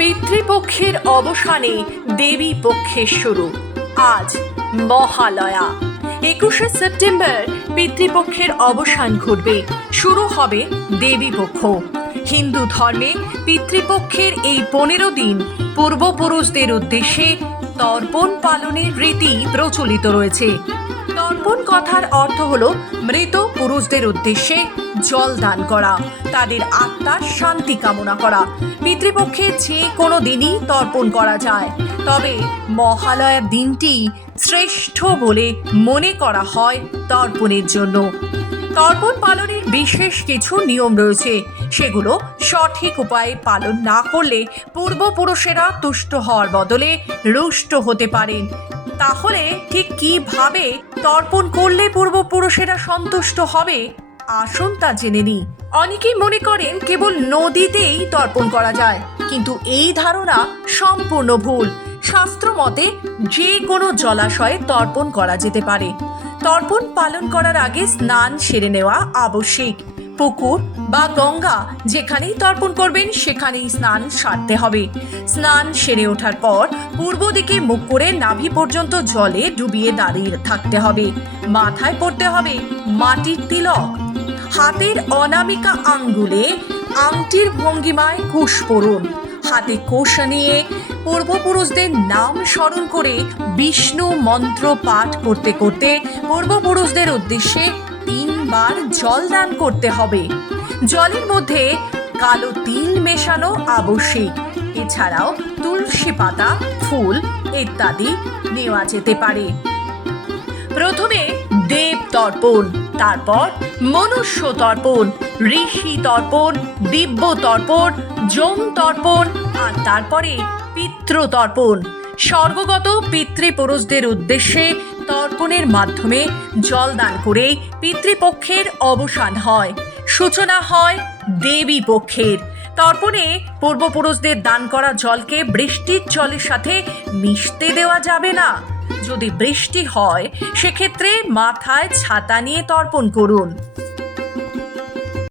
পিতৃপক্ষের অবসানে দেবী পক্ষের শুরু। আজ মহালয়া। একুশে সেপ্টেম্বর পিতৃপক্ষের অবসান ঘটবে। শুরু হবে দেবী পক্ষ। হিন্দু ধর্মে পিতৃপক্ষের এই পনেরো দিন পূর্বপুরুষদের উদ্দেশ্যে তর্পণ পালনের রীতি প্রচলিত রয়েছে। তর্পণ কথার অর্থ হলো মৃত পুরুষদের উদ্দেশ্যে জল দান করা, তাদের আত্মার শান্তি কামনা করা। পিতৃপক্ষে যে কোনো দিনই তর্পণ করা যায়। তবে মহালয়ার দিনটি শ্রেষ্ঠ বলে মনে করা হয় তর্পণের জন্য। তর্পণ পালনের বিশেষ কিছু নিয়ম রয়েছে। সেগুলো সঠিক উপায়ে পালন না করলে পূর্বপুরুষেরা তুষ্ট হওয়ার বদলে রুষ্ট হতে পারেন। তাহলে ঠিক কীভাবে তর্পণ করলে পূর্বপুরুষেরা সন্তুষ্ট হবে? আসুন তা জেনে নিই। অনেকেই মনে করেন কেবল নদীতেই তর্পণ করা যায়, কিন্তু এই ধারণা সম্পূর্ণ ভুল। শাস্ত্র মতে যে কোনো জলাশয়ে তর্পণ করা যেতে পারে। তর্পণ পালন করার আগে স্নান সেরে নেওয়া আবশ্যিক। পুকুর বা গঙ্গা যেখানেই তর্পণ করবেন, সেখানেই স্নান সারতে হবে। স্নান সেরে ওঠার পর পূর্ব দিকে মুখ করে নাভি পর্যন্ত জলে ডুবিয়ে দাঁড়িয়ে থাকতে হবে। মাথায় পড়তে হবে মাটির তিলক। হাতের অনামিকা আঙ্গুলে আংটির ভঙ্গিমায় কুশ পড়ুন। হাতে কোষ নিয়ে পূর্বপুরুষদের নাম স্মরণ করে বিষ্ণু মন্ত্র পাঠ করতে করতে পূর্বপুরুষদের উদ্দেশ্যে তিনবার জল দান করতে হবে। জলের মধ্যে কালো তিল মেশানো আবশ্যিক। এছাড়াও তুলসী পাতা, ফুল ইত্যাদি নেওয়া যেতে পারে। প্রথমে দেব তর্পণ, তারপর মনুষ্য তর্পণ, ঋষি তর্পণ, দিব্য তর্পণ, যম তর্পণ, আর তারপরে পিতৃ তর্পণ। স্বর্গগত পিতৃপুরুষদের উদ্দেশ্যে তর্পণের মাধ্যমে জল দান করে পিতৃপক্ষের অবসান হয়। সূচনা হয় দেবী পক্ষের। তর্পণে পূর্বপুরুষদের দান করা জলকে বৃষ্টির জলের সাথে মিশতে দেওয়া যাবে না। যদি বৃষ্টি হয়, সেক্ষেত্রে মাথায় ছাতা নিয়ে তর্পণ করুন।